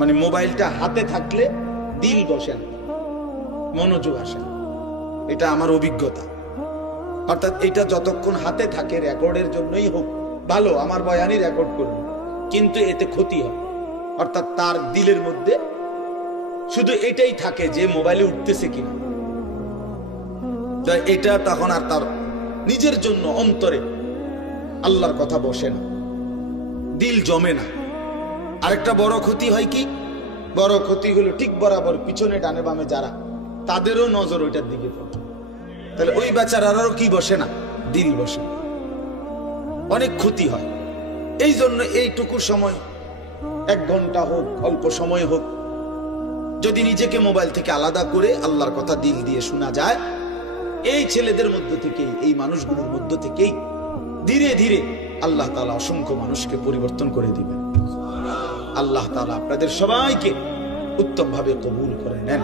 মানে মোবাইলটা হাতে থাকলে দিল বসে না, মনোযোগ আসে না। এটা আমার অভিজ্ঞতা। অর্থাৎ এটা যতক্ষণ হাতে থাকে রেকর্ডের জন্যই হোক, ভালো, আমার বয়ানই রেকর্ড করব, কিন্তু এতে ক্ষতি হয়। অর্থাৎ তার দিলের মধ্যে শুধু এটাই থাকে যে মোবাইলে উঠতেছে কিনা। এটা তখন আর তার নিজের জন্য অন্তরে আল্লাহর কথা বসে না, দিল জমে না। আরেকটা বড় ক্ষতি হয় কি, বড় ক্ষতি হলো ঠিক বরাবর পিছনে ডানে বামে যারা, তাদেরও নজর ওইটার দিকে পড়ে। তাহলে ওই বেচারারও কি বসে না, দিল বসে, অনেক ক্ষতি হয়। এই জন্য এইটুকু সময়, 1 ঘন্টা হোক, অল্প সময় হোক, যদি নিজেকে মোবাইল থেকে আলাদা করে আল্লাহর কথা দিল দিয়ে শোনা যায়, এই ছেলেদের মধ্য থেকেই, এই মানুষগুলোর মধ্য থেকেই ধীরে ধীরে আল্লাহ তাআলা অসংখ্য মানুষকে পরিবর্তন করে দিবেন। আল্লাহ তাআলা আপনাদের সবাইকে উত্তম ভাবে কবুল করে নেন।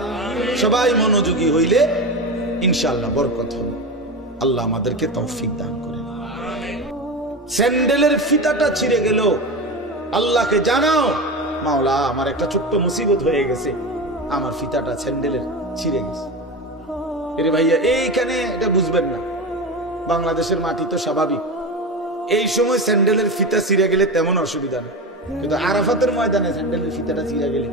সবাই মনোযোগী হইলে ইনশাআল্লাহ বরকত হবে। আল্লাহ আমাদেরকে তৌফিক দান করেন। স্যান্ডেলের ফিতাটা ছিঁড়ে গেল, আল্লাহকে জানাও, মাওলা আমার একটা ছোট্ট মুসিবত হয়ে গেছে, আমার ফিতাটা স্যান্ডেলের ছিঁড়ে গেছে। এরে ভাইয়া, এইখানে এটা বুঝবেন না, বাংলাদেশের মাটি তো স্বাভাবিক, এই সময় স্যান্ডেলের ফিতা ছিঁড়ে গেলে তেমন অসুবিধা নেই, কিন্তু আরাফাতের ময়দানে স্যান্ডেলের ফিতাটা ছিঁড়ে গেলে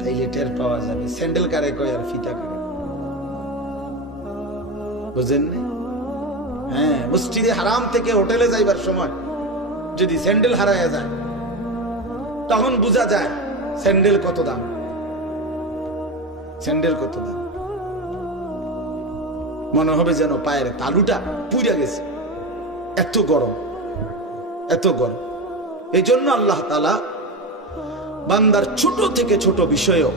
তাইলে টের পাওয়া যাবে স্যান্ডেল কারে কয় আর ফিতা কারে। বুঝেন না? হ্যাঁ, মসজিদে হারাম থেকে হোটেলে যাইবার সময় যদি স্যান্ডেল হারায়া যায়, তখন বোঝা যায় স্যান্ডেল কত দাম, স্যান্ডেল কত দাম। মনে হবে যেন পায়ের তালুটা পুড়ে গেছে, এত গরম, এত গরম। এই জন্য আল্লাহ তাআলা বান্দার ছোট থেকে ছোট বিষয়েও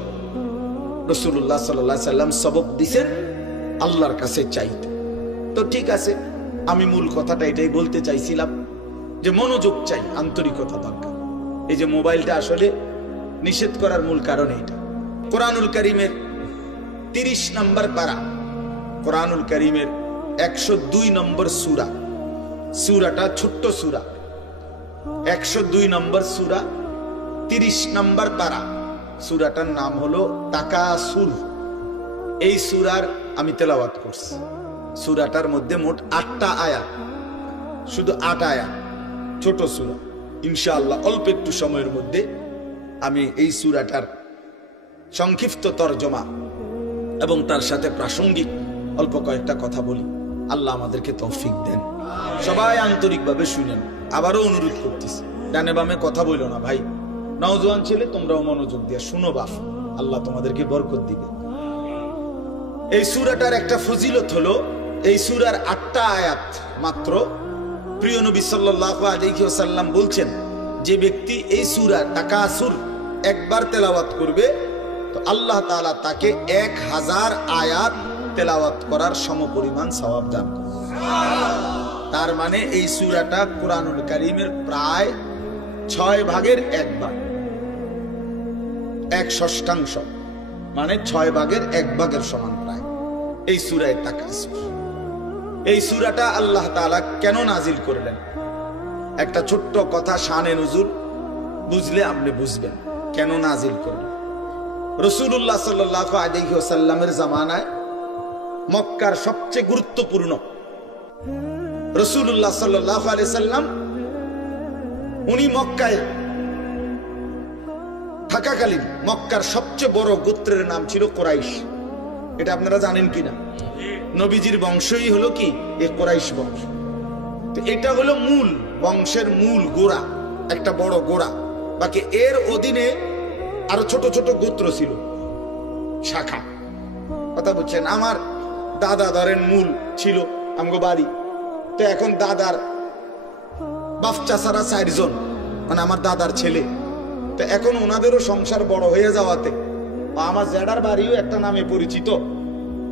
রাসূলুল্লাহ সাল্লাল্লাহু আলাইহি সাল্লাম সবক দিবেন আল্লাহর কাছে চাইতে। তো ঠিক আছে, আমি মূল কথাটা এটাই বলতে চাইছিলাম যে মনোযোগ চাই, আন্তরিকতা দরকার। এই যে মোবাইলটা আসলে নিষেধ করার মূল কারণ এটা। কোরআনুল কারীমের 30 নম্বর পারা, কোরআনুল কারীমের 102 নম্বর সূরা, সূরাটা ছোট্ট সূরা, 102 নম্বর সূরা, 30 নম্বর পারা, সূরাটার নাম হলো তাকাসুর। এই সূরার আমি তেলাওয়াত করছি। সূরাটার মধ্যে মোট 8টা আয়াত, শুধু 8 আয়াত, ছোট সূরা। ইনশাআল্লাহ অল্প একটু সময়ের মধ্যে আমি এই সূরাটার সংক্ষিপ্ত তরজমা এবং তার সাথে প্রাসঙ্গিক অল্প কয়েকটা কথা বলি। আল্লাহ আমাদেরকে তৌফিক দেন। সবাই আন্তরিকভাবে শুনেন। আবারও অনুরোধ করতেছি, ডানে বামে কথা বলো না ভাই, নওজোয়ান ছেলে তোমরাও মনোযোগ দিয়ে শুনো বাপ, আল্লাহ তোমাদেরকে বরকত দিবে। এই সূরাটার একটা ফজিলত হলো, এই সূরার 8টা আয়াত মাত্র। প্রিয় নবী সাল্লাল্লাহু আলাইহি ওয়াসাল্লাম বলছেন, যে ব্যক্তি এই সূরা তাকাসুর একবার তেলাওয়াত করবে, তো আল্লাহ তাআলা তাকে 1000 আয়াত তেলাওয়াত করার সমপরিমাণ সওয়াব দান করবেন। তার মানে এই সূরাটা কোরআনুল কারীমের প্রায় 6 ভাগের 1 ভাগ, 1/6, মানে 6 ভাগের 1 ভাগের সমান প্রায় এই সূরায়ে তাকাসুর। এই সূরাটা আল্লাহ তাআলা কেন নাজিল করলেন, একটা ছোট্ট কথা, শানে নুজুল বুঝলে আপনি বুঝবেন কেন নাজিল করলেন। রাসূলুল্লাহ সাল্লাল্লাহু আলাইহি ওয়াসাল্লামের জামানায় মক্কার সবচেয়ে গুরুত্বপূর্ণ, রাসূলুল্লাহ সাল্লাল্লাহু আলাইহি সাল্লাম উনি মক্কায় থাকাকালীন মক্কার সবচেয়ে বড় গোত্রের নাম ছিল কুরাইশ। এটা আপনারা জানেন কিনা? নবীজির বংশই হলো কি এই কুরাইশ বংশ। তো এটা হলো মূল বংশের মূল গোড়া, একটা বড় গোড়া। বাকি এর অধীনে আরো ছোট ছোট গোত্র ছিল, শাখা। কথা বুঝছেন? আমার দাদা ধরেন মূল ছিল আমগো বাড়ি, তো এখন দাদার বাপ চাচারা 4 জন, মানে আমার দাদার ছেলে। তো এখন ওনাদেরও সংসার বড় হয়ে যাওয়াতে আমার জেডার বাড়িও একটা নামে পরিচিত,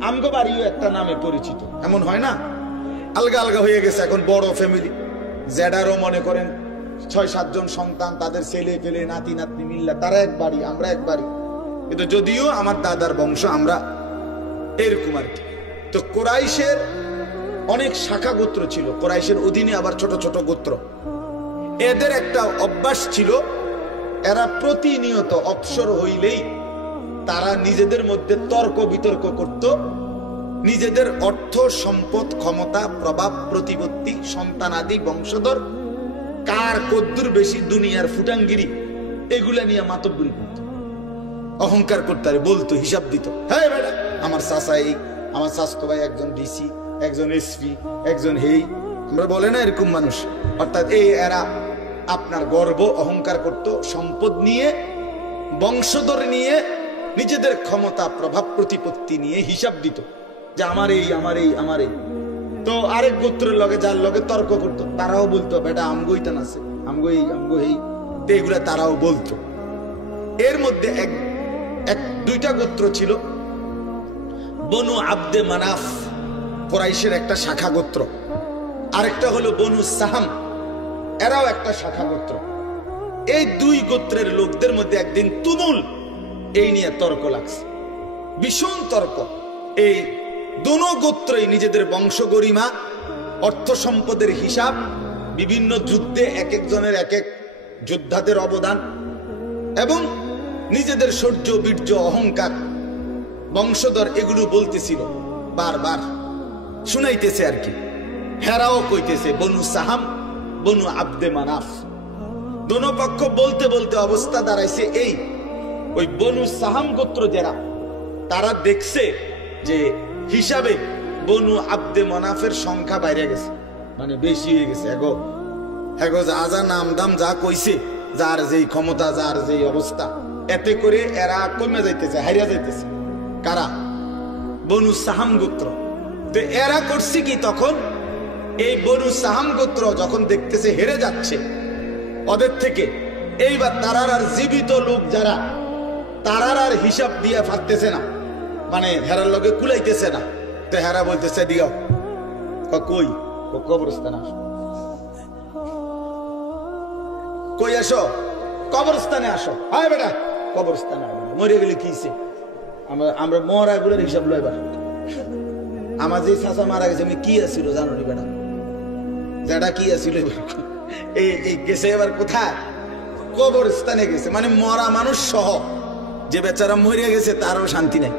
আমগো বাড়িও একটা নামে পরিচিত, এমন হয় না? আলগা আলগা হয়ে গেছে এখন, বড় ফ্যামিলি। জেডারও মনে করেন 6-7 জন সন্তান, তাদের ছেলে পেলে নাতি নাতনি মিল্লা, তারা এক বাড়ি, আমরা এক বাড়ি। কিন্তু যদিও আমার দাদার বংশ আমরা এরকম আর কি। তো কুরাইশের অনেক শাখা গোত্র ছিল, কুরাইশের অধীনে আবার ছোট ছোট গোত্র। এদের একটা অভ্যাস ছিল, এরা প্রতিনিয়ত অবসর হইলেই তারা নিজেদের মধ্যে তর্ক বিতর্ক করত, নিজেদের অর্থ সম্পদ ক্ষমতা প্রভাব প্রতিপত্তি সন্তানাদি বংশধর কার কদ্দুর বেশি দুনিয়ার ফুটাঙ্গিরি এগুলা নিয়ে মাতব্বরি করত, অহংকার করতে বলতো, হিসাব দিত। হ্যাঁ বেটা আমার চাচা এই, আমার চাচতো ভাই একজন ডিসি, একজন এসপি, একজন হেই, আমরা বলে না এরকম মানুষ। অর্থাৎ এই এরা আপনার গর্ব অহংকার করত, সম্পদ নিয়ে বংশধর নিয়ে নিজেদের ক্ষমতা প্রভাব প্রতিপত্তি নিয়ে হিসাব দিত যে আমার এই আমার এই আমার এই। তো আরেক গোত্রের লগে যার লগে তর্ক করতো তারাও বলতো বেটা আমগো ইতান আছে, আমগো এই আমগো এই, তো এগুলা তারাও বলতো। এর মধ্যে এক দুইটা গোত্র ছিল, বনু আব্দে মানাফ কুরাইশের একটা শাখা গোত্র, আরেকটা হলো বনু সাহাম, এরাও একটা শাখা গোত্র। এই দুই গোত্রের লোকদের মধ্যে একদিন তুমুল এই নিয়ে তর্ক লাগছে, ভীষণ তর্ক। এই দোনো গোত্রই নিজেদের বংশ গরিমা অর্থ সম্পদের হিসাব, বিভিন্ন যুদ্ধে এক একজনের এক এক যোদ্ধাদের অবদান এবং নিজেদের শৌর্য বীর্য অহংকার বংশধর এগুলো বলতেছিল, বারবার শুনাইতেছে আর কি। হেরাও কইতেছে বনু সাহাম বনু আব্দে মানাফ, দোনো পক্ষ বলতে বলতে অবস্থা দাঁড়াইছে এই, ওই বনু সাহাম গোত্র যারা তারা দেখছে যে হিসাবে বনু আব্দে মানাফের সংখ্যা বাইরে গেছে, মানে বেশি হয়ে গেছে। এগো এগো যা যা নাম দাম যা কইছে, যার যেই ক্ষমতা যার যেই অবস্থা, এতে করে এরা কমে যাইতেছে, হারিয়া যাইতেছে। কারা? বনু সাহাম গোত্র। তো এরা করছে কি, তখন এই বনু সাহাম গোত্র যখন দেখতেছে হেরে যাচ্ছে ওদের থেকে, এইবার তারার আর জীবিত লোক যারা তারার আর হিসাব দিয়ে ফাটতেছে না, মানে হেরার লগে কুলাইতেছে না। তো হেরা বলতেছে দিও কই, ও কবরস্থান আসো, কই আসো, কবরস্থানে আসো। হ্যাঁ বেটা কবরস্থানে মরে গেলে কি আমরা মরা গুলোর হিসাব লইবার। আমার যে চাচা মারা গেছে আমি কি আসছিল জানো নি বেটা, যেটা কি আসছিল এই গেছে এবার কোথায়, কবরস্থানে গেছে, মানে মরা মানুষ সহ। যে বেচারা মরে গেছে তারও শান্তি নাই।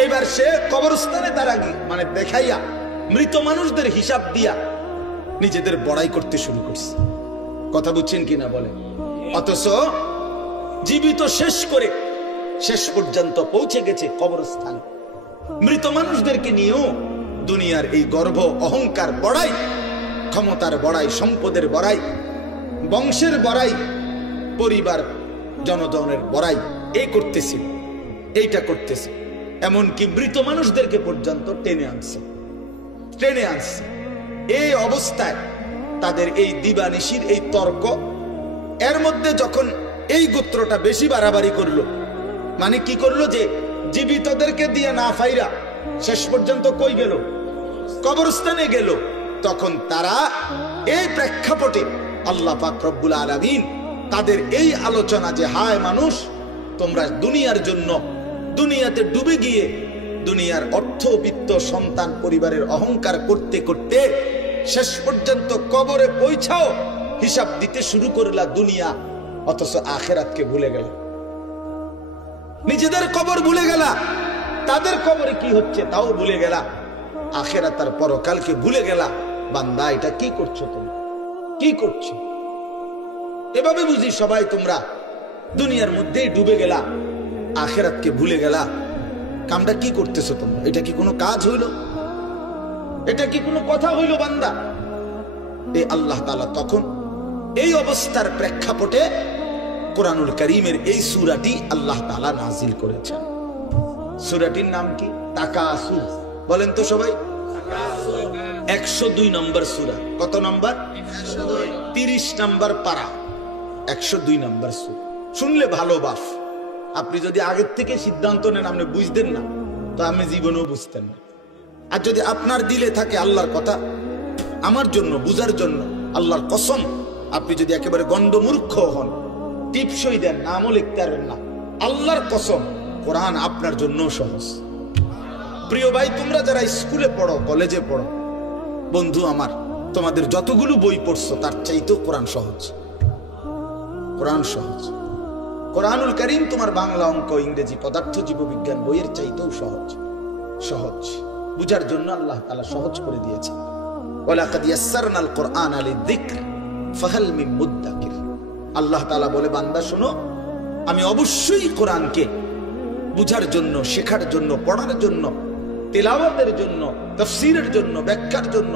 এইবার সে কবরস্থানে তারা মানে দেখাইয়া মৃত মানুষদের হিসাব দিয়া নিজেদের বড়াই করতে শুরু করছে। কথা বুঝছেন কিনা বলে? অথচ জীবিত শেষ করে শেষ পর্যন্ত পৌঁছে গেছে কবরস্থান। মৃত মানুষদেরকে নিয়েও দুনিয়ার এই গর্ব অহংকার বড়াই, ক্ষমতার বড়াই, সম্পদের বড়াই, বংশের বড়াই, পরিবার জনজনের বড়াই এই করতেছে, এইটা করতেছে। এমনকি মৃত মানুষদেরকে পর্যন্ত টেনে আনছে। এই অবস্থায় তাদের এই দিবানিশির এই তর্ক, এর মধ্যে যখন এই গোত্রটা বেশি বাড়াবাড়ি করলো, মানে কি করলো যে জীবিতদেরকে দিয়ে না ফাইরা শেষ পর্যন্ত কই গেল, কবরস্থানে গেল। তখন তারা এই প্রেক্ষাপটে আল্লাহ পাক রব্বুল আলামিন তাদের এই আলোচনা যে হায় মানুষ, তোমরা দুনিয়ার জন্য দুনিয়াতে ডুবে গিয়ে দুনিয়ার অর্থ বিত্ত সন্তান পরিবারের অহংকার করতে করতে শেষ পর্যন্ত কবরে পৌঁছাও হিসাব দিতে শুরু করলা দুনিয়া, অথচ আখিরাতকে ভুলে গেল। নিজেদের কবর ভুলে গেলা, তাদের কবরে কি হচ্ছে তাও ভুলে গেলা, আখিরাত আর পরকালকে ভুলে গেলা। বান্দা এটা কি করছো তুমি, কি করছো? এভাবে বুঝি সবাই তোমরা দুনিয়ার মধ্যেই ডুবে গেলা, আখিরাতকে ভুলে গেলা। কামটা কি করতেছো তোমরা? এটা কি কোনো কাজ হইল? এটা কি কোনো কথা হইল বান্দা? এই আল্লাহ তাআলা তখন এই অবস্থার প্রেক্ষাপটে কোরআনুল কারীমের এই সূরাটি আল্লাহ তাআলা নাযিল করেছেন। সূরাটির নাম কি? তাকাসুর। বলেন তো সবাই। 102 নম্বর সূরা। কত নম্বর? 30 নম্বর পারা, 102 নম্বর সূরা। শুনলে ভালো বাপ, আপনি যদি আগের থেকে সিদ্ধান্ত নেন আপনি বুঝতেন না, তো আমি জীবনেও বুঝতেন না। আর যদি আপনার দিলে থাকে আল্লাহর কথা আমার জন্য বুঝার জন্য, আল্লাহর কসম, আপনি যদি একেবারে গন্ডমূর্খ হন, টিপসই দেন, নামও লিখতে পারবেন না, আল্লাহর কসম কোরআন আপনার জন্য সহজ। প্রিয় ভাই, তোমরা যারা স্কুলে পড়ো, কলেজে পড়ো, বন্ধু আমার, তোমাদের যতগুলো বই পড়ছো তার চাইতেও কোরআন সহজ। কোরআন সহজ। কোরআনুল কারীম তোমার বাংলা, অঙ্ক, ইংরেজি, পদার্থ, জীববিজ্ঞান বইয়ের চাইতেও সহজ। সহজ বুঝার জন্য আল্লাহ তাআলা সহজ করে দিয়েছে। ওয়ালাকাদ ইয়াসসারনাল কুরআনা লিযিকর ফাহাল মিন মুদ্দাকির। আল্লাহ তাআলা বলে, বান্দা শোনো, আমি অবশ্যই কোরআনকে বুঝার জন্য, শেখার জন্য, পড়ার জন্য, তেলাওয়াতের জন্য, তাফসীরের জন্য, ব্যাখ্যার জন্য,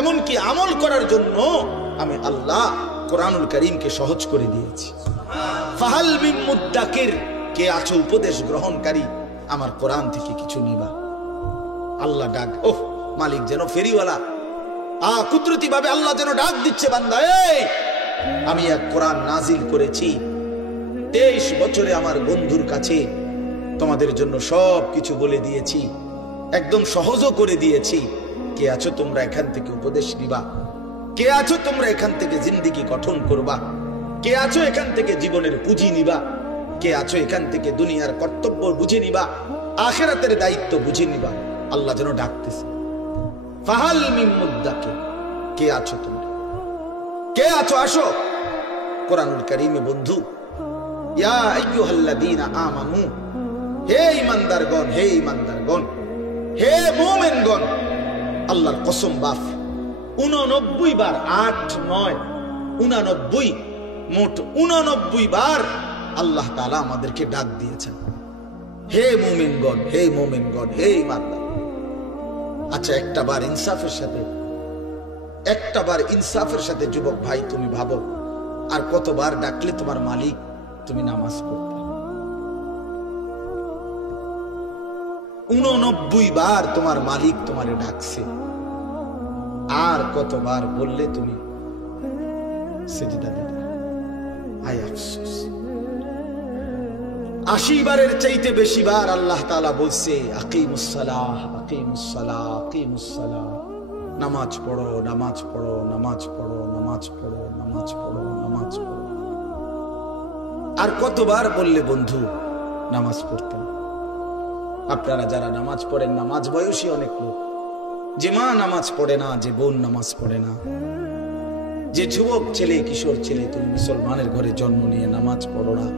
এমনকি আমল করার জন্য আমি আল্লাহ কোরআনুল কারীমকে সহজ করে দিয়েছি। ফাহাল মিন মুদ্দাকির, কে আছো উপদেশ গ্রহণকারী, আমার কোরআন থেকে কিছু নিবা। আল্লাহ ডাক, ওহ মালিক যেন ফেরিওয়ালা কুদরতি ভাবে আল্লাহ যেন ডাক দিচ্ছে, বান্দা এই আমি এক কোরআন নাজিল করেছি, 23 বছরে আমার বন্ধুর কাছে তোমাদের জন্য সব কিছু বলে দিয়েছি, একদম সহজও করে দিয়েছি। কে আছো তোমরা এখান থেকে উপদেশ নিবা? কে আছো তোমরা এখান থেকে জিন্দেগি গঠন করবা? কে আছো এখান থেকে জীবনের পুঁজি নিবা? কে আছো এখান থেকে দুনিয়ার কর্তব্য বুঝে নিবা, আখিরাতের দায়িত্ব বুঝে নিবা? আল্লাহ যেন ডাকতেছে, ফাহাল মিন মুদ্দাকির, কে আছো তোমরা, কে আছো? আসো। কোরআনুল কারীমে বন্ধু, ইয়া আইয়ুহাল্লাযীনা আমানু, হে ঈমানদারগণ, হে ঈমানদারগণ, হে মুমিনগণ, আল্লাহর কসম বাপ 89 বার, 8, 9, 89, মোট 89 বার আল্লাহ তাআলা আমাদেরকে ডাক দিয়েছেন, হে মুমিনগণ, হে মুমিনগণ, হে ঈমানদার। আচ্ছা, একটা বার ইনসাফের সাথে যুবক ভাই তুমি ভাবো, আর কতবার ডাকলে তোমার মালিক তুমি নামাজ পড়তে? 89 বার তোমার মালিক তোমারে ডাকছে, আর কতবার বললে তুমি সিজদা দিতে? আয় আফসোস, 80 বারের চাইতে বেশি বার আল্লাহ তাআলা বলছে, আকিমুস সালাহ, আকিমুস সালাহ, আকিমুস সালাহ, নামাজ পড়ো, নামাজ পড়ো, নামাজ পড়ো, নামাজ পড়ো, নামাজ পড়ো, নামাজ পড়ো। আর কতবার বললে বন্ধু নামাজ পড়তে? আপনারা যারা নামাজ পড়েন, নামাজ বয়সী অনেক লোক, যে মা নামাজ পড়ে না, যে বোন নামাজ পড়ে না, যে যুবক ছেলে, কিশোর ছেলে, তুমি মুসলমানের ঘরে জন্ম নিয়ে নামাজ পড়ো না,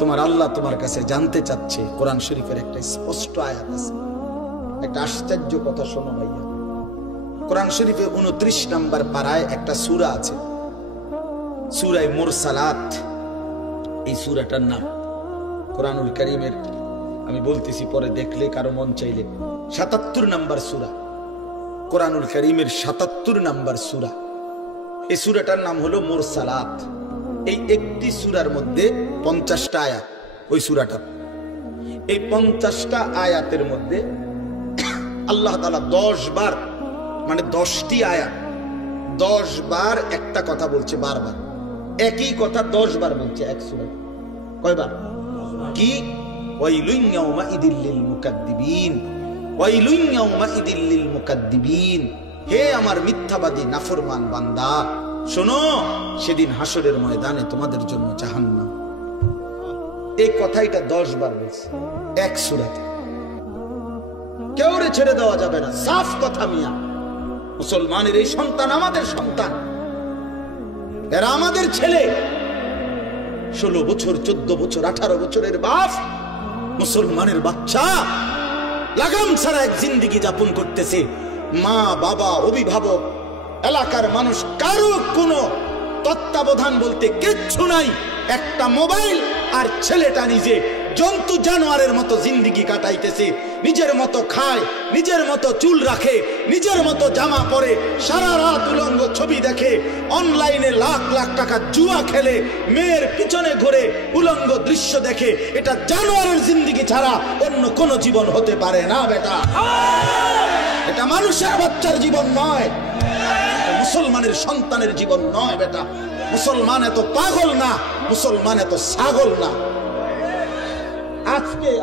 তোমার আল্লাহ তোমার কাছে জানতে চাচ্ছে। কোরআন শরীফের একটা স্পষ্ট আয়াত আছে, একটা আশ্চর্য কথা শোনো ভাইয়া। কোরআন শরীফে 29 নম্বর পারায় একটা সূরা আছে, সূরা মুরসালাত। এই সূরাটার নাম কোরআনুল কারীমের, আমি বলতেছি পরে দেখলে কারো মন চাইলে, 77 নম্বর সূরা, কোরআনুল কারীমের 77 নম্বর সূরা। এই সূরাটার নাম হলো মুরসালাত। এই একটি সূরার মধ্যে 50টা আয়াত। ওই সূরাটা, এই 50টা আয়াতের মধ্যে আল্লাহ তাআলা 10 বার, মানে 10টি আয়াত 10 বার একটা কথা বলছে, বারবার একই কথা 10 বার বলছে এক সূরা। কয়বার? কি? ওয়াইলুন ইয়াউমাইদিল লিল মুকাদ্দিবিন, ওয়াইলুন ইয়াউমাইদিল লিল মুকাদ্দিবিন, হে আমার মিথ্যাবাদী নাফরমান বান্দা, শোনো, সেদিন হাসরের ময়দানে তোমাদের জন্য জাহান্নাম। এই কথাটা 10 বার বলছে এক সূরাতে। কেউরে ছেড়ে দেওয়া যাবে না, সাফ কথা মিয়া। মুসলমানের এই সন্তান আমাদের সন্তান, এরা আমাদের ছেলে। 16 বছর, 14 বছর, 18 বছরের বাপ, মুসলমানের বাচ্চা লাগাম ছাড়া এক জিন্দেগি যাপন করতেছে। মা, বাবা, অভিভাবক, এলাকার মানুষ, কারো কোনো তত্ত্বাবধান বলতে কিচ্ছু নাই। একটা মোবাইল, আর ছেলেটা নিজে জন্তু জানোয়ারের মতো জিন্দেগি কাটাইতেছে। নিজের মতো খায়, নিজের মতো চুল রাখে, নিজের মতো জামা পরে, সারা রাত উলঙ্গ ছবি দেখে, অনলাইনে লাখ লাখ টাকা জুয়া খেলে, মেয়ের পিছনে ঘুরে উলঙ্গ দৃশ্য দেখে। এটা জানোয়ারের জিন্দেগি ছাড়া অন্য কোনো জীবন হতে পারে না বেটা। এটা মানুষের বাচ্চার জীবন নয়, মুসলমানের সন্তানের জীবন নয় বেটা। মুসলমান এত পাগল না, মুসলমান এত ছাগল না।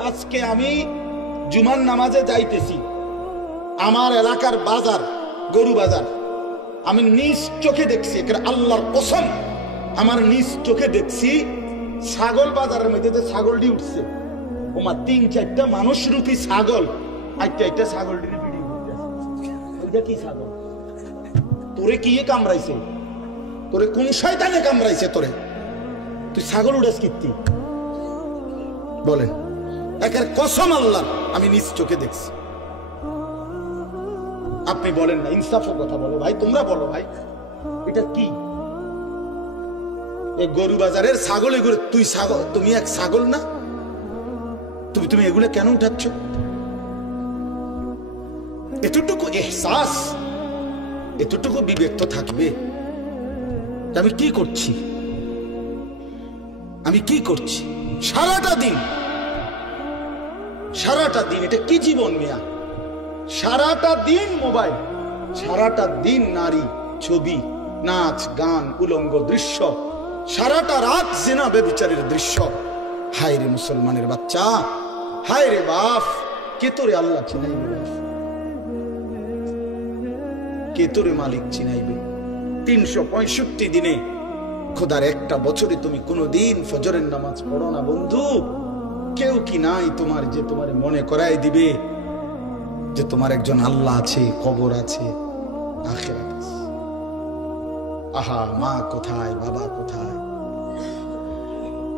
আজকে আমি জুমার নামাজে যাইতেছি, আমার এলাকার বাজার, গরু বাজার, আমি নিজ চোখে দেখছি, আল্লাহর কসম, আমার নিজ চোখে দেখছি ছাগল বাজারের মধ্যে যে ছাগলটি উঠছে, ওমা 3-4টা মানুষ রূপী ছাগল, একটা ছাগলটির ভিডিও করতেছে। কি ছাগল? তোরে কি কামড়াইছে? তোরে কোন শয়তানে কামড়াইছে? তোরে তুই ছাগল উড়াস কীর্তি বলেন? একের কসম আল্লাহ, আমি নিজ চোখে দেখছি। আপনি বলেন না, ইনসাফের কথা বলো ভাই, তোমরা বলো ভাই, এটা কি? এই গরু বাজারের ছাগল, এগুলো তুই ছাগল, তুমি এক ছাগল না? তুমি এগুলো কেন উঠাচ্ছ? এতটুকু এহসাস, এতটুকু বিবেক তো থাকবে। আমি কি করছি, আমি কি করছি সারাটা দিন? সারাটা দিন এটা কি জীবন মিয়া? সারাটা দিন মোবাইল, সারাটা দিন নারী, ছবি, নাচ, গান, উলঙ্গ দৃশ্য, সারাটা রাত জিনা ব্যভিচারের দৃশ্য। হায় রে মুসলমানের বাচ্চা, হায় রে বাপ, কে তোরে আল্লাহ চিনাইবে? কে তোরে মালিক চিনাইবে? 365 দিনে খোদার একটা বছরে তুমি কোনোদিন ফজরের নামাজ পড়ো না বন্ধু। কেউ কি নাই তোমার যে তোমার মনে করাই দিবে যে তোমার একজন আল্লাহ আছে, কবর আছে, আখিরাত আছে? আহা, মা কোথায়, বাবা কোথায়?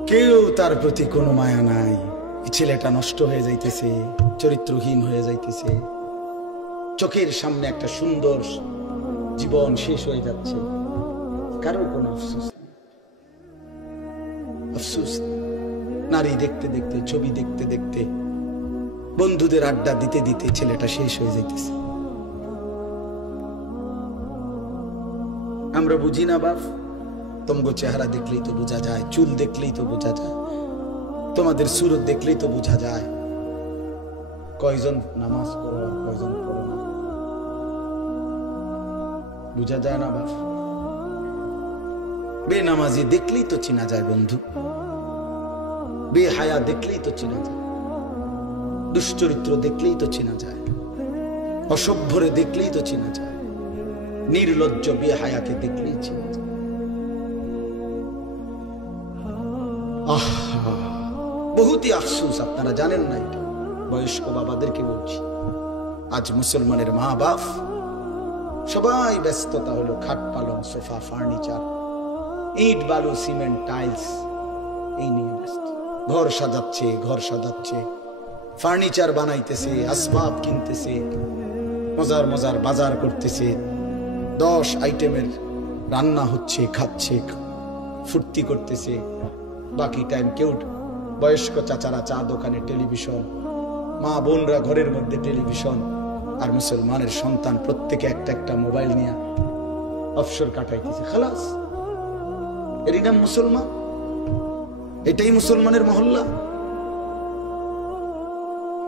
কেউ তার প্রতি কোনো মায়া নাই। ছেলেটা নষ্ট হয়ে যাইতেছে, চরিত্রহীন হয়ে যাইতেছে, চোখের সামনে একটা সুন্দর জীবন শেষ হয়ে যাচ্ছে, কারো কোনো আফসোস নেই। আফসোস, নারী দেখতে দেখতে, ছবি দেখতে দেখতে, বন্ধুদের আড্ডা দিতে দিতে ছেলেটা শেষ হয়ে যাইতেছে। আমরা বুঝি না বাপ? তোমাগো চেহারা দেখলেই তো বোঝা যায়, চুল দেখলেই তো বোঝা যায়, তোমাদের সুরত দেখলেই তো বোঝা যায় কয়জন নামাজ পড়ো আর কয়জন পড়ো না। বোঝা যায় না বাপ? বেনামাজি দেখলেই তো চেনা যায় বন্ধু, বেহায়া দেখলেই তো চেনা যায়, দুশ্চরিত্র দেখলেই তো চেনা যায়, অসভ্যরে দেখলেই তো চেনা যায়, নির্লজ্জ বেহায়াকে দেখলেই চেনা যায়। বহুতই আফসোস, আপনারা জানেন না এটা। বয়স্ক বাবাদেরকে বলছি, আজ মুসলমানের মা বাপ সবাই ব্যস্ততা হলো খাট পালং, সোফা, ফার্নিচার, ইট বালু, সিমেন্ট, টাইলস, এই নিয়ে ব্যস্ত। ঘর সাজাচ্ছে, ঘর সাজাচ্ছে, ফার্নিচার বানাইতেছে, আসবাব কিনতেছে, মজার মজার বাজার করতেছে, 10 আইটেমের রান্না হচ্ছে, খাচ্ছে, ফুর্তি করতেছে। বাকি টাইম কেউ, বয়স্ক চাচারা চা দোকানে টেলিভিশন, মা বোনরা ঘরের মধ্যে টেলিভিশন, আর মুসলমানের সন্তান প্রত্যেকে একটা একটা মোবাইল নিয়ে অবসর কাটাইতেছে। খালাস, এরই নাম মুসলমান? এটাই মুসলমানের মহল্লা?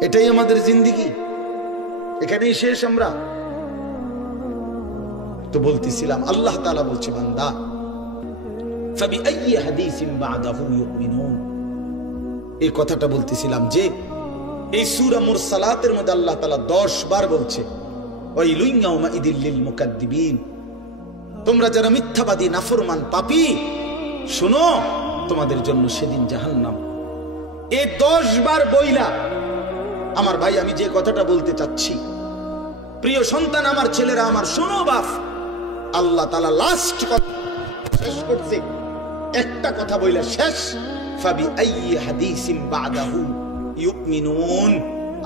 এটাই আমাদের জিন্দিগি? এখানেই শেষ আমরা? তো বলতেছিলাম, আল্লাহ তাআলা বলছে, বান্দা ফাবিআইয়ি হাদিসিন বা'দাহু ইউমিনুন। এই কথাটা বলতেছিলাম যে এই সূরা মুরসালাতের মধ্যে আল্লাহ তাআলা 10 বার বলছে, ওয়াইলুন ইয়াউমাইদিল লিল মুকাদ্দিবিন, তোমরা যারা মিথ্যাবাদী, নাফরমান, পাপী, শোনো, তোমাদের জন্য সেদিন জাহান্নাম। এই 10 বার বইলা আমার ভাই, আমি যে কথাটা বলতে চাচ্ছি, প্রিয় সন্তান, আমার ছেলেরা আমার, শোনো বাপ, আল্লাহ তাআলা লাস্ট কথা শেষ করছে, একটা কথা বইলা শেষ, ফাবিআইয়ি হাদিসিন বা'দাহু ইউমিনুন।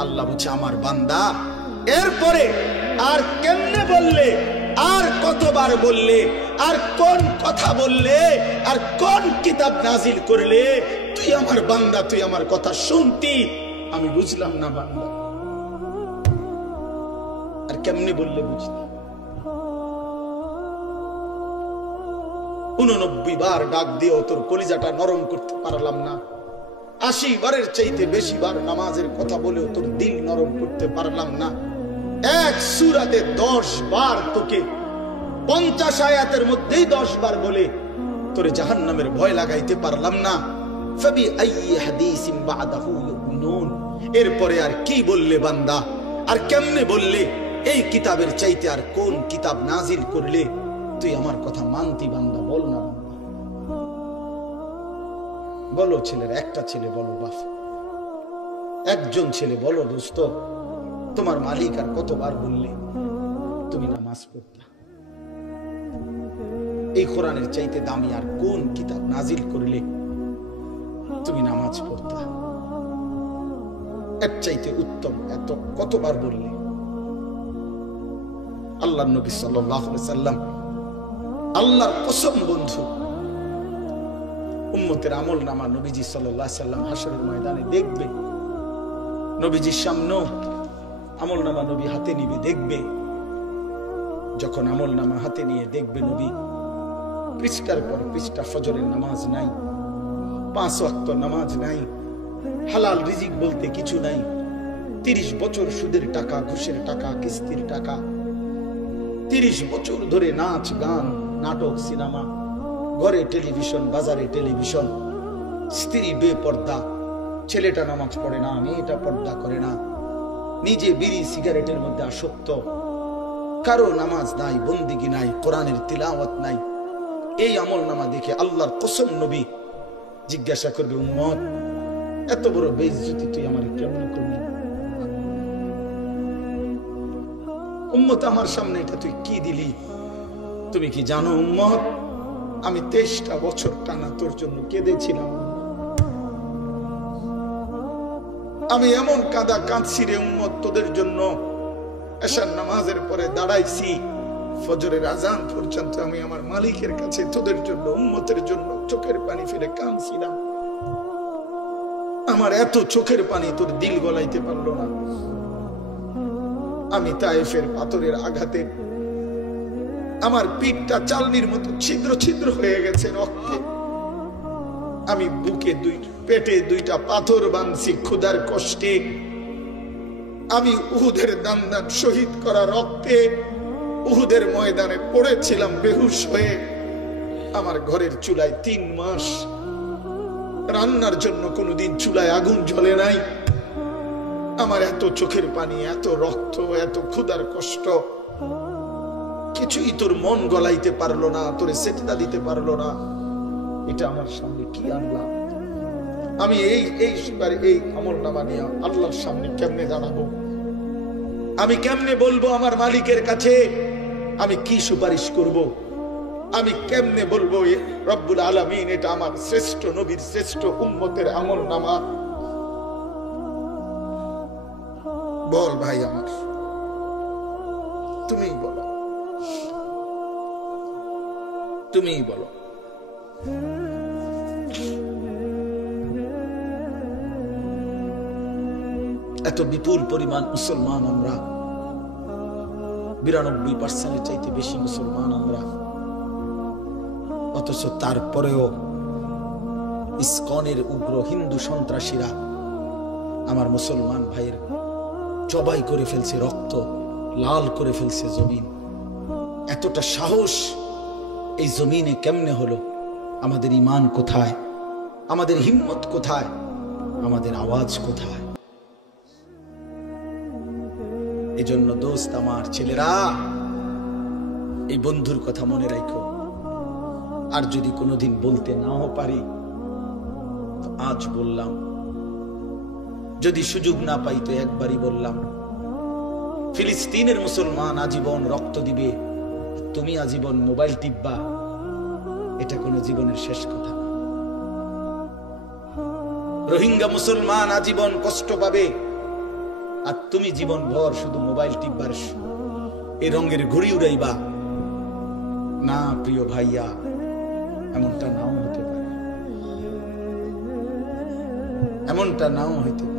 আল্লাহ বলছে, আমার বান্দা এরপরে আর কেমনে বললে, আর কতবার বললে, আর কোন কথা বললে, আর কোন কিতাব নাজিল করলে তুই আমার বান্দা, তুই আমার কথা শুনতি? আমি বুঝলাম না বান্দা, আর কেমনে বললে বুঝতি? 89 বার ডাক দিয়েও তোর কলিজাটা নরম করতে পারলাম না। 80 বারের চাইতে বেশি বার নামাজের কথা বলেও তোর দিল নরম করতে পারলাম না। এক সূরাতে 10 বার তোকে 50 আয়াতের মধ্যেই 10 বার বলে তোরে জাহান্নামের ভয় লাগাইতে পারলাম না। ফাবিআইয়ি হাদিসিন বা'দাহু ইউমিনুন, এরপরে আর কি বললে বান্দা, আর কেমনে বললে? এই কিতাবের চাইতে আর কোন কিতাব নাজিল করলে তুই আমার কথা মানতি বান্দা? বল না বান্দা, বলো ছেলের, একটা ছেলে বলো বাপ, একজন ছেলে বলো দোস্ত, তোমার মালিক আর কতবার বললে তুমি নামাজ পড়তা? এই কোরআনের চাইতে দামি আর কোন কিতাব নাজিল করলে তুমি নামাজ পড়তা। এর চাইতে উত্তম এত কতবার বললে? আল্লাহর নবী সাল্লাল্লাহু আলাইহি সাল্লাম, আল্লাহর কসম বন্ধু, উম্মতের আমল নামা নবীজি সাল্লাল্লাহু আলাইহি সাল্লাম হাশরের ময়দানে দেখবে, নবীজির সামনে আমল নামা নবী হাতে নিবে, দেখবে। যখন আমল নামা হাতে নিয়ে দেখবে নবী পৃষ্ঠার পর পৃষ্ঠা ফজরের নামাজ নাই, 5 ওয়াক্ত নামাজ নাই, হালাল রিজিক বলতে কিছু নাই, 30 বছর সুদের টাকা, ঘুষের টাকা, কিস্তির টাকা, 30 বছর ধরে নাচ গান, নাটক, সিনেমা, ঘরে টেলিভিশন, বাজারে টেলিভিশন, স্ত্রী বেপর্দা, ছেলেটা নামাজ পড়ে না, মেয়েটা পর্দা করে না, নিজে বিড়ি সিগারেটের মধ্যে আসক্ত, কারো নামাজ নাই, বন্দিগি নাই, কোরআনের তিলাওয়াত নাই। এই আমল নামা দেখে আল্লাহর কসম নবী জিজ্ঞাসা করবে, উম্মত এত বড় বেইজ্জতি তুই আমার কেমন করলি? উম্মত আমার সামনে এটা তুই কি দিলি? তুমি কি জানো উম্মত, আমি 23টা বছর টানা তোর জন্য কেঁদেছিলাম। আমি এমন কাঁদা কাঁদছি রে উম্মত তোদের জন্য, এশার নামাজের পরে দাঁড়াইছি, ফজরের আজান পর্যন্ত আমি আমার মালিকের কাছে তোদের জন্য, উম্মতের জন্য চোখের পানি ফেলে কাঁদছিলাম। আমার এত চোখের পানি তোর দিল গলাইতে পারলো না। আমি তায়েফের পাথরের আঘাতে আমার পিঠটা চালনির মতো ছিদ্র ছিদ্র হয়ে গেছে রক্তে। আমি বুকে পেটে 2টা পাথর বাঁধছি ক্ষুধার কষ্টে। আমি উহুদের দান শহীদ করা রক্তে উহুদের ময়দানে পড়েছিলাম বেহুশ হয়ে। আমার ঘরের চুলায় 3 মাস রান্নার জন্য কোনোদিন চুলায় আগুন জ্বলে নাই। আমার এত চোখের পানি, এত রক্ত, এত ক্ষুধার কষ্ট, কিছুই তোর মন গলাইতে পারলো না, তোরে সেজদা দিতে পারলো না। এটা আমার সামনে কি আনলাম? আমি এই আমল নামা নিয়ে আল্লাহর সামনে কেমনে দাঁড়াবো? আমি কেমনে বলবো আমার মালিকের কাছে আমি কি সুপারিশ করব? আমি কেমনে বলবো রব্বুল আলামিন এটা আমার শ্রেষ্ঠ নবীর শ্রেষ্ঠ উম্মতের আমল নামা? বল ভাই আমার, তুমিই বলো, তুমিই বলো। এত বিপুল পরিমাণ মুসলমান আমরা, 92% চাইতে বেশি মুসলমান আমরা, অথচ তারপরেও ইসকনের উগ্র হিন্দু সন্ত্রাসীরা আমার মুসলমান ভাইয়ের জবাই করে ফেলছে, রক্ত লাল করে ফেলছে জমিন। এতটা সাহস এই জমিনে কেমনে হলো? আমাদের ঈমান কোথায়? আমাদের হিম্মত কোথায়? আমাদের আওয়াজ কোথায়? এজন্য দোস্ত আমার, ছেলেরা, এই বন্ধুর কথা মনে রাখো। আর যদি কোনোদিন বলতে নাও পারি তো আজ বললাম, যদি সুযোগ না পাই তো একবারই বললাম। ফিলিস্তিনের মুসলমান আজীবন রক্ত দিবে, তুমি আজীবন মোবাইল টিপবা, এটা কোনো জীবনের শেষ কথা না। রোহিঙ্গা মুসলমান আজীবন কষ্ট পাবে, আর তুমি জীবন ভর শুধু মোবাইল টিপবার এই রঙের ঘুড়ি উড়াইবা না। প্রিয় ভাইয়া, এমনটা নাও হতে পারে, এমনটা নাও হইতে পারে।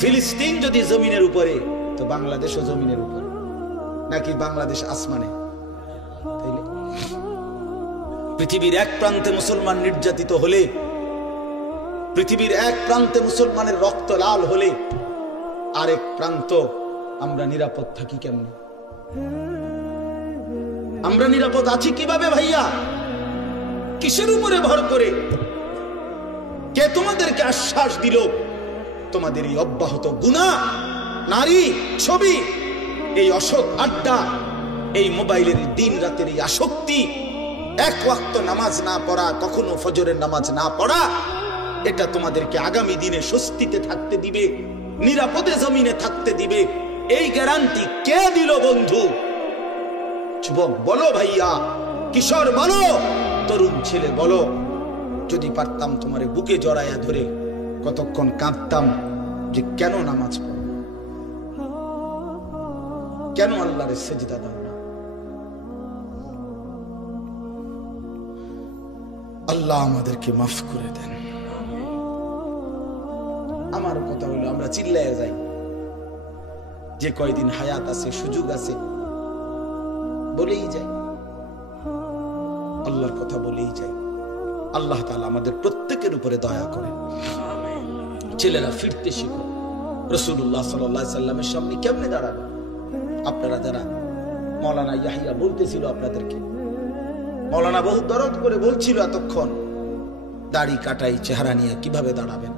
ফিলিস্তিন যদি জমিনের উপরে, তো বাংলাদেশও জমিনের উপরে, নাকি বাংলাদেশ আসমানে? তাইলে পৃথিবীর এক প্রান্তে মুসলমান নির্যাতিত হলে, পৃথিবীর এক প্রান্তে মুসলমানের রক্ত লাল হলে, আরেক প্রান্ত আমরা নিরাপদ থাকি কেমনে? আমরা নিরাপদ আছি কিভাবে ভাইয়া? কিসের উপরে ভর করে? কে তোমাদেরকে আশ্বাস দিল তোমাদের এই অব্যাহত গুনাহ, নারী, ছবি, এই অসৎ আড্ডা, এই মোবাইলের দিন রাতের এই আসক্তি, 1 ওয়াক্ত নামাজ না পড়া, কখনো ফজরের নামাজ না পড়া, এটা তোমাদেরকে আগামী দিনে স্বস্তিতে থাকতে দিবে, নিরাপদে জমিনে থাকতে দিবে? এই গ্যারান্টি কে দিল বন্ধু? যুবক বলো, ভাইয়া, কিশোর বলো, তরুণ ছেলে বলো, যদি পারতাম তোমারে বুকে জড়াইয়া ধরে কতক্ষণ কাঁদতাম যে কেন নামাজ পড়ো, কেন আল্লাহরে সেজদা দাও না। আল্লাহ আমাদেরকে মাফ করে দেন। আমার কথা হলো আমরা চিল্লাইয়া যাই, যে কয়দিন হায়াত আছে, সুযোগ আছে, বলেই যাই, আল্লাহর কথা বলেই যাই। আল্লাহ তাআলা আমাদের প্রত্যেকের উপরে দয়া করেন। ছেলেরা ফিরতে শিখো। রাসূলুল্লাহ সাল্লাল্লাহু আলাইহি সাল্লামের সামনে কেমনে দাঁড়াবে? আপনারা যারা, মাওলানা ইয়াহিয়া বলতেছিল আপনাদেরকে, মাওলানা বহুত দরদ করে বলছিল এতক্ষণ, দাড়ি কাটাই চেহারা নিয়ে কিভাবে দাঁড়াবেন?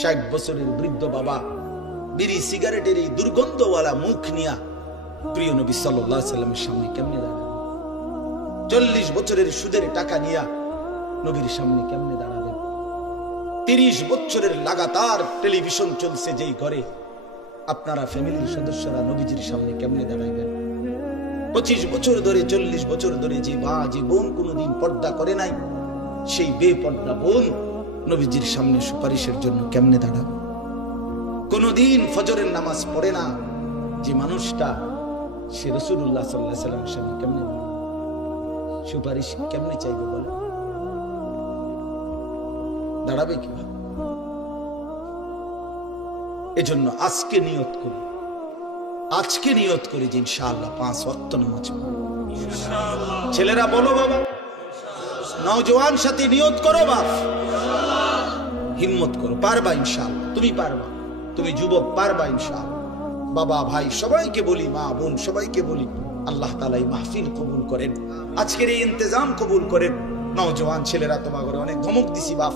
60 বছরের বৃদ্ধ বাবা বিড়ি সিগারেটের এই দুর্গন্ধওয়ালা মুখ নিয়ে প্রিয় নবী সাল্লাল্লাহু আলাইহি সাল্লামের সামনে কেমনে দাঁড়াবেন? 40 বছরের সুদের টাকা নিয়ে নবীর সামনে কেমনে দাঁড়াবেন? 30 বছরের লাগাতার টেলিভিশন চলছে যেই ঘরে, আপনারা ফ্যামিলির সদস্যরা নবীজির সামনে কেমনে দাঁড়াবেন? 25 বছর ধরে, 40 বছর ধরে যে মা, যে বোন কোনোদিন পর্দা করে নাই, সেই বেপর্দা বোন নবীজির সামনে সুপারিশের জন্য কেমনে দাঁড়াবে? কোনদিন ফজরের নামাজ পড়ে না যে মানুষটা, সে রাসূলুল্লাহ সাল্লাল্লাহু আলাইহি সাল্লামের সামনে কেমনে দাঁড়াবে? সুপারিশ কেমনে চাইবে বলো? দাঁড়াবে কিভাবে? এজন্য আজকে নিয়ত করি, আজকে নিয়ত করি যে ইনশাআল্লাহ 5 ওয়াক্ত নামাজ পড়ব। ছেলেরা বলো বাবা, নওজোয়ান সাথী নিয়ত করো বাপ, হিম্মত করো, পারবা ইনশাআল্লাহ, তুমি পারবা, তুমি যুবক পারবা ইনশাআল্লাহ। বাবা ভাই সবাইকে বলি, মা বোন সবাইকে বলি, আল্লাহ তাআলা এই মাহফিল কবুল করেন, আজকের এই ইন্তজাম কবুল করেন। নওজোয়ান ছেলেরা তোমাকে অনেক ধমক দিছি বাপ,